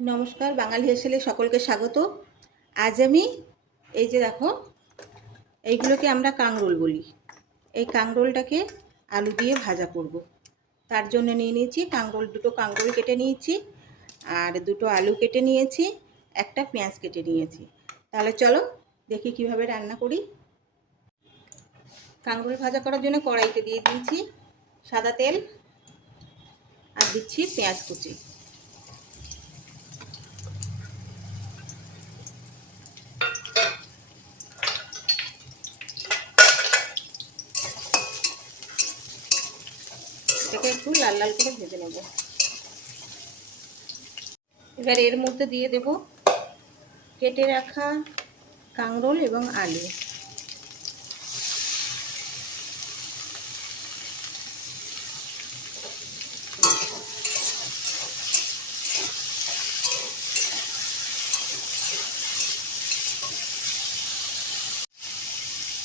নমস্কার, বাঙালি হেসেলে সকলকে স্বাগত। আজ আমি এই যে দেখো, এইগুলোকে আমরা কাঁকরোল বলি। এই কাঁকরোলটাকে আলু দিয়ে ভাজা করব। তার জন্য নিয়ে নিয়েছি দুটো কাঁকরোল কেটে নিয়েছি, আর দুটো আলু কেটে নিয়েছি, একটা পেঁয়াজ কেটে নিয়েছি। তাহলে চলো দেখি কিভাবে রান্না করি। কাঁকরোল ভাজা করার জন্য কড়াইতে দিয়ে দিয়েছি সাদা তেল, আর দিচ্ছি পেঁয়াজ কুচি। এটাকে একটু লাল লাল করে ভেজে নেব। এবার এর মধ্যে দিয়ে দেব কেটে রাখা কাঁকরোল এবং আলু।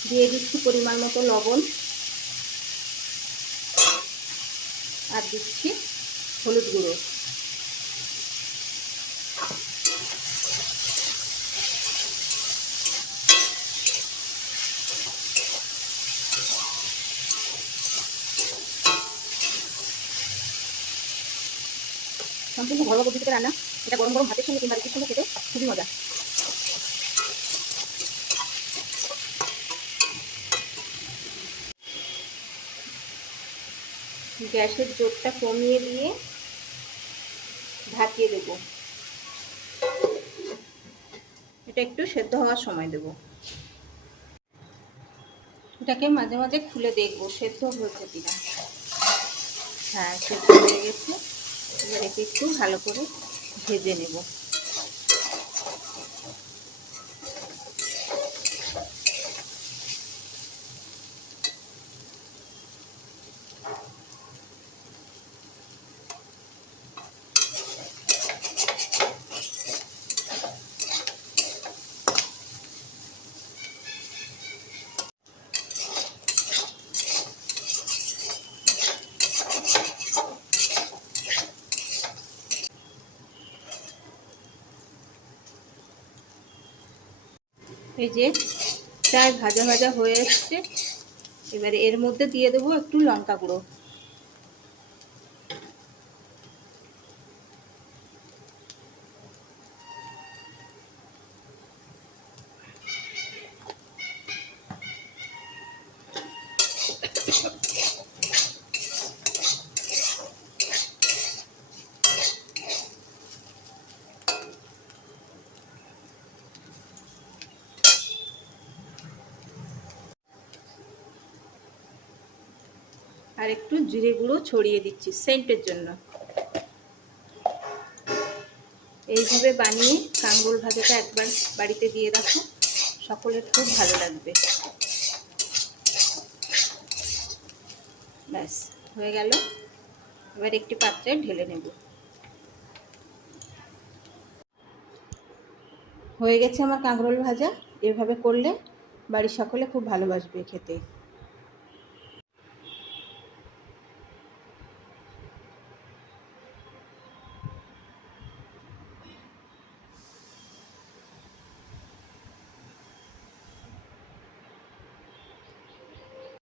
দিয়ে দিচ্ছি পরিমাণ মতো লবণ, আর দিচ্ছি হলুদ গুঁড়ো। সম্পূর্ণ ঘরোয়া পদ্ধতিতে রান্না, এটা গরম গরম ভাতের সঙ্গে কিংবা রুটির সঙ্গে খেতে খুবই মজা। গ্যাসের জোরটা কমিয়ে দিয়ে ঢাকিয়ে দেব। এটা একটু সেদ্ধ হওয়ার সময় দেব। এটাকে মাঝে মাঝে খুলে দেখবো সেদ্ধ হয়েছে কিনা। হ্যাঁ, সেদ্ধ হয়ে গেছে। এবার একে একটু ভালো করে ভেজে নেব। এই যে প্রায় ভাজা ভাজা হয়ে এসছে। এবারে এর মধ্যে দিয়ে দেবো একটু লঙ্কা গুঁড়ো। আর একটু জিরে গুঁড়ো ছড়িয়ে দিচ্ছি সেন্টের জন্য। এইভাবে বানিয়ে কাঁকরোল ভাজাটা একবার বাড়িতে দিয়ে রাখো, সকলের খুব ভালো লাগবে। ব্যাস হয়ে গেল। এবার একটি পাত্রে ঢেলে নেব। হয়ে গেছে আমার কাঁকরোল ভাজা। এভাবে করলে বাড়ির সকলে খুব ভালোবাসবে খেতে।